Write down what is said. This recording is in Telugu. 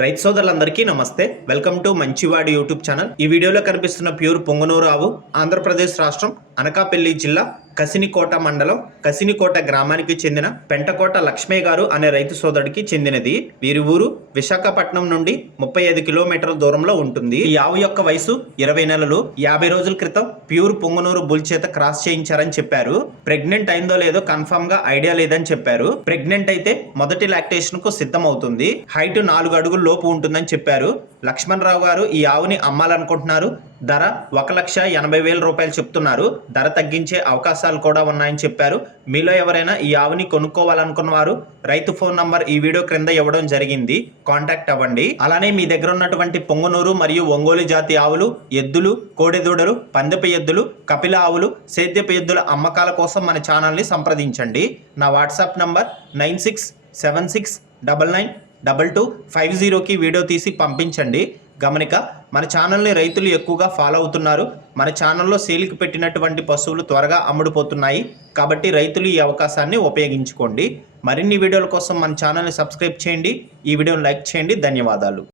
రైతు సోదరులందరికీ నమస్తే. వెల్కమ్ టు మంచివాడి యూట్యూబ్ ఛానల్. ఈ వీడియోలో కనిపిస్తున్న ప్యూర్ పొంగనూరు ఆవు ఆంధ్రప్రదేశ్ రాష్ట్రం అనకాపల్లి జిల్లా కసినికోట మండలం కసినికోట గ్రామానికి చెందిన పెంటకోట లక్ష్మయ్య గారు అనే రైతు సోదరుడికి చెందినది. వీరి ఊరు విశాఖపట్నం నుండి 35 కిలోమీటర్ల దూరంలో ఉంటుంది. ఈ ఆవు యొక్క వయసు 20 నెలలు. 50 రోజుల క్రితం ప్యూర్ పొంగనూరు బుల్ చేత క్రాస్ చేయించారని చెప్పారు. ప్రెగ్నెంట్ అయిందో లేదో కన్ఫర్మ్ గా ఐడియా లేదని చెప్పారు. ప్రెగ్నెంట్ అయితే మొదటి లాక్టేషన్ కు సిద్ధం అవుతుంది. హైట్ 4 అడుగుల లోపు ఉంటుందని చెప్పారు. లక్ష్మణరావు గారు ఈ ఆవుని అమ్మాలనుకుంటున్నారు. ధర 1,80,000 రూపాయలు చెప్తున్నారు. ధర తగ్గించే అవకాశాలు కూడా ఉన్నాయని చెప్పారు. మీలో ఎవరైనా ఈ ఆవుని కొనుక్కోవాలనుకున్న వారు రైతు ఫోన్ నంబర్ ఈ వీడియో క్రింద ఇవ్వడం జరిగింది. కాంటాక్ట్ అవ్వండి. అలానే మీ దగ్గర ఉన్నటువంటి పొంగనూరు మరియు ఒంగోలు జాతి ఆవులు, ఎద్దులు, కోడెదూడలు, పందెపు ఎద్దులు, కపిల ఆవులు, సేద్యపు ఎద్దుల అమ్మకాల కోసం మన ఛానల్ని సంప్రదించండి. నా వాట్సాప్ నంబర్ 9676992250కి వీడియో తీసి పంపించండి. గమనిక, మన ఛానల్ని రైతులు ఎక్కువగా ఫాలో అవుతున్నారు. మన ఛానల్లో సేల్కి పెట్టినటువంటి పశువులు త్వరగా అమ్ముడుపోతున్నాయి. కాబట్టి రైతులు ఈ అవకాశాన్ని ఉపయోగించుకోండి. మరిన్ని వీడియోల కోసం మన ఛానల్ని సబ్స్క్రైబ్ చేయండి. ఈ వీడియోని లైక్ చేయండి. ధన్యవాదాలు.